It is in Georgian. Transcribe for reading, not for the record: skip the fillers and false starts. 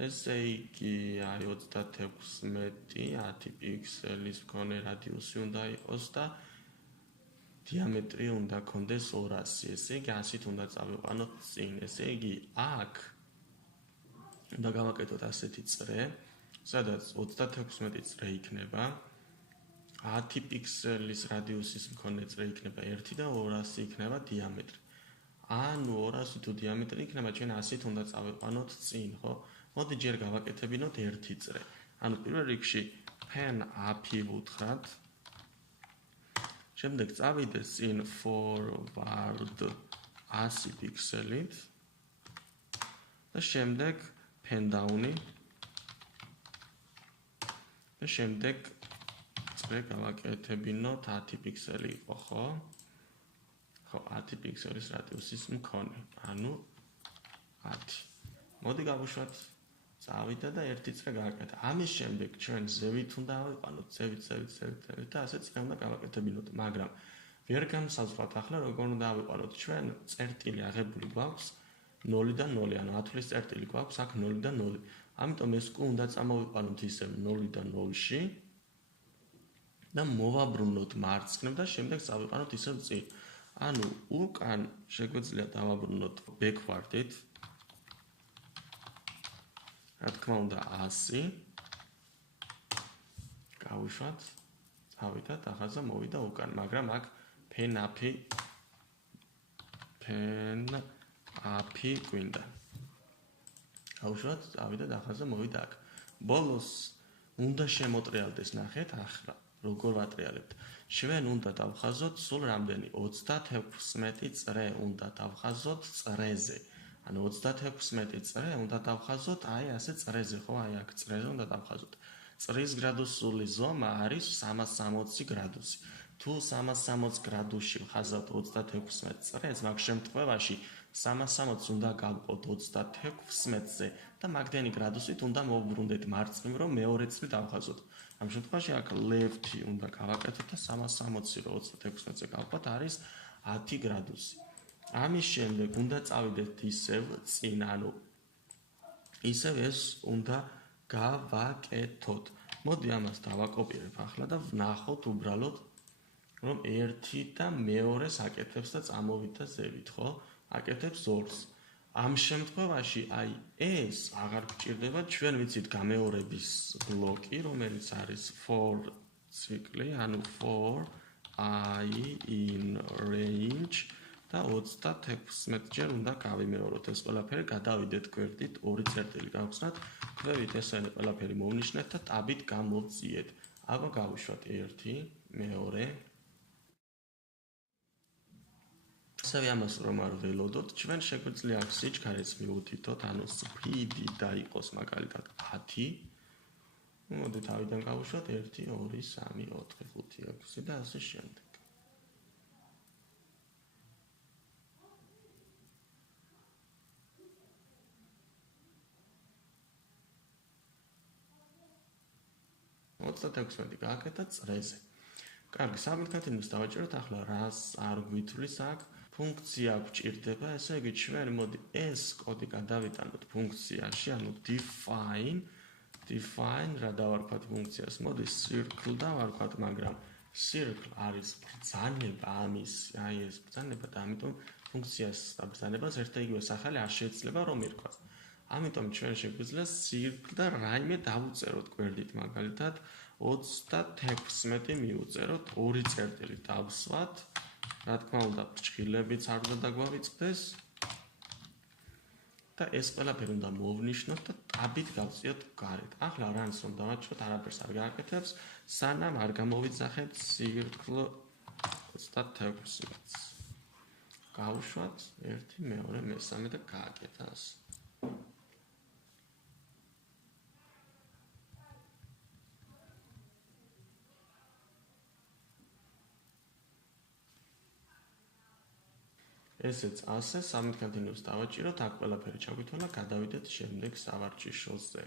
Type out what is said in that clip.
ესე იგი, აი 36 10 პიქსელის მქონე რადიუსი უნდა იყოს და დიამეტრი უნდა ქონდეს 200. ესე იგი, ასით უნდა წავიყვანოთ წინ. ესე იგი, აქ უნდა გავაკეთოთ ასეთი წრე, სადაც 36 წრე იქნება, 10 პიქსელის რადიუსის მქონე წრე იქნება 1 და 200 იქნება დიამეტრი. ანუ 200 თუ დიამეტრი იქნება, ჩვენ ასით უნდა წავიყვანოთ წინ, ხო? მოდი ჯერ გავაკეთებინოთ ერთი წრე. ანუ პირველ რიგში pen up-ი ვუთხრათ. შემდეგ წავიდეთ წინ forward 100 პიქსელით და შემდეგ pen down-ი და შემდეგ წრე გავაკეთებინოთ 10 პიქსელი იყო, ხო? ხო, 10 პიქსელის რადიუსის მქონე, ანუ 10. მოდი გავუშვათ, წავიდა და ერთი წრე გავაკეთე. ამის შემდეგ ჩვენ ზევით უნდა ავიყვანოთ, ზევით და ასე წრე უნდა გავაკეთებინოთ, მაგრამ ვერ გამსაზღვრათ ახლა როგორ უნდა ავიყვანოთ. ჩვენ წერტილი აღებული გვაქვს 0-დან 0, ანუ 10-ლის წერტილი გვაქვს აქ 0-დან 0. ამიტომ ეს კუ უნდა წამოვიყვანოთ ისევ 0-დან 0-ში და მოვაბრუნოთ მარცხნივ და შემდეგ წავიყვანოთ ისევ წინ. ანუ უკან შეგვიძლია დავაბრუნოთ backward-ით. რა თქმა უნდა 100. გავუშვათ, წავიდათ, ახალზე მოვიდა უკან, მაგრამ აქ pen up-ი გვინდა. გავუშვათ, წავიდათ, ახალზე მოვიდა აქ. ბოლოს უნდა შემოტრიალდეს, ნახეთ, ახლა როგორ ვატრიალებთ. ჩვენ უნდა დავხაზოთ სულ რამდენი 36 წრე უნდა დავხაზოთ წრეზე. ანუ 36 წრე უნდა დავხაზოთ აი ასე წრეზე, ხო? აი აქ წრეზე უნდა დავხაზოთ. წრის გრადუსული ზომა არის 360 გრადუსი. თუ 360 გრადუსში ვხაზავთ 36 წრეს, მაგ შემთხვევაში 360 უნდა გავყოთ 36-ზე და მაგდენი გრადუსით უნდა მოვბრუნდეთ მარცხნივ, რომ მეორე წრი დავხაზოთ. ამ შემთხვევაში აქ left-ი უნდა გავაკეთოთ და 360 რო 36-ზე გავყოთ არის 10 გრადუსი. ამის შემდეგ უნდა წავიდეთ ისევ წინ, ანუ ისევ ეს უნდა გავაკეთოთ. მოდი ამას დავაკოპირებ ახლა და ვნახოთ უბრალოდ, რომ 1 და მეორეს აკეთებს და წამოვიდა ზევით, ხო? აკეთებს 2-ს. ამ შემთხვევაში აი ეს აღარ გვჭირდება, ჩვენ ვიცით გამეორების ბლოკი, რომელიც არის for ციკლი, ანუ for I in range და 36 ჯერ უნდა გავიმეოროთ ეს ყველაფერი, გადავიდეთ გვერდით, 2 წერტილი გავხსნათ, ქვევით ესენი ყველაფერი მოვნიშნეთ და ტაბით გამოვწიეთ. აბა გავუშვათ 1, 2. ასევე ამას რომ არ ველოდოთ, ჩვენ შეგვიძლია აქ სიჩქარეც მივუთითოთ, ანუ speed-ი დაიყოს მაგალითად 10. მოდით თავიდან გავუშვათ 1, 2, 3, 4, 5, 6 და ასე შემდეგ. მოწოდეთ გააკეთა წრეზე. კარგი, სამეთქათინოს დავაჭეროთ ახლა რას არ გვითვლის აქ ფუნქცია გვჭირდება, ესე იგი ჩვენ მოდი ეს კოდი გადავიტანოთ ფუნქციაში, ანუ define რა დავარქვათ ფუნქციას, მოდი circle დავარქვათ, მაგრამ circle არის ბრძანება ამის, აი ეს ბრძანება და ამიტომ ფუნქციას და ბრძანებას ერთ და იგივე სახელი არ შეიძლება რომ ერქვას. ამიტომ ჩვენ შეგვიძლია circle და რაიმე დავუწეროთ გვერდით, მაგალითად 36 მივუწეროთ, 2 წერტილი დავსვათ. რა თქმა უნდა, ფრჩხილებიც არ უნდა დაგვავიწყდეს და ეს ყველაფერი უნდა მოვნიშნოთ და ტაბით გავწიოთ გარეთ. ახლა რანს რომ დავაჭროთ, არაფერს არ გააკეთებს, სანამ არ გამოვიძახებთ circle 36-ს. გავუშვათ 1, 2, 3 და გააკეთა ასე. ესეც ასე, სამეთქათინოს დავაჭიროთ, აქ ყველაფერი ჩაგვითვალა, გადავიდეთ შემდეგ სავარჯიშოზე.